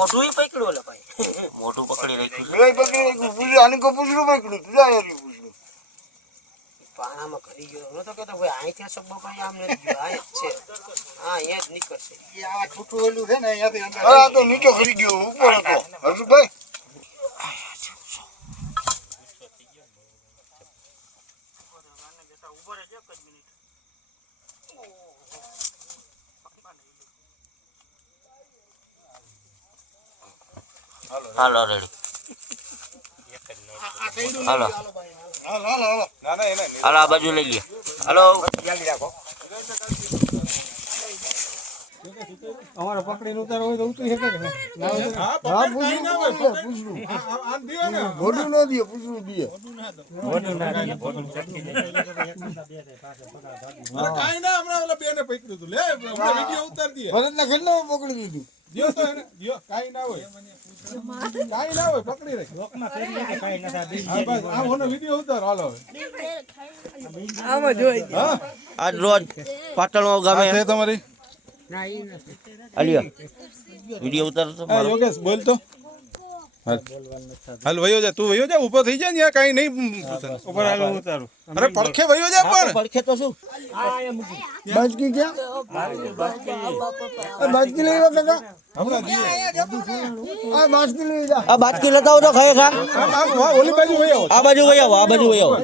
મોઢું પકડ્યું લે ભાઈ મોઢું પકડી રાખ્યું બે પકડી રાખ્યું પૂછ્યું આને કો પૂછડું પકડ્યું તું જા યાર પૂછડું પાણામાં કરી ગયો હું તો કહેતો ભાઈ અહીં ત્યાં સબ ભાઈ આમ નથી ગયો આ જ છે હા અહીંયા જ નીકળશે એ આ છૂટું વેલું છે ને અહીંયાથી અંદર હા તો નીચો કરી ગયો ઉપર હતો હર્ષભાઈ હાલો રેડી હાલો હાલો હાલો હાલો ના ના એને હાલો આ બાજુ લઈ ગયા હાલો યાદ રાખો અમારે પકડીને ઉતારો હોય તો ઉતરી શકે ને હા પૂછડું આમ દિયો ને મોઢું ન દિયો પૂછડું દિયો કાઈ ના હમણાં ઓલા બેને પકડ્યું તું લે હમણાં વિડિયો ઉતાર દઈએ ભરતના ઘરના પકડી લીધું દિયો તો એને દિયો કાઈ ના હોય પકડી રાખ લોકમાં કરી લે કે કાઈ ના થાય હા બસ આ ઓનો વિડિયો ઉતાર હાલો આમાં જોઈ હા આજ રોજ પાટણો ગામે છે તમારી ના ઈ નથી અલિયો વિડિયો ઉતારો તો હા યોગેશ બોલ તો હાલ વયો જા તું વયો જા ઊભો થઈ જા ને કાઈ નહીં ઉપર હાલો ઉતારો અરે પડખે વયો જા પણ પડખે તો શું બાજકી ક્યાં બાજકી લઈ લો કાકા હમણાં દીએ આ બાજકી લઈ જા આ બાજકી લેતા આવો તો ખાય ખા આમ ઓલી બાજુ વયો આ બાજુ વઈ આવો આ બાજુ વઈ આવો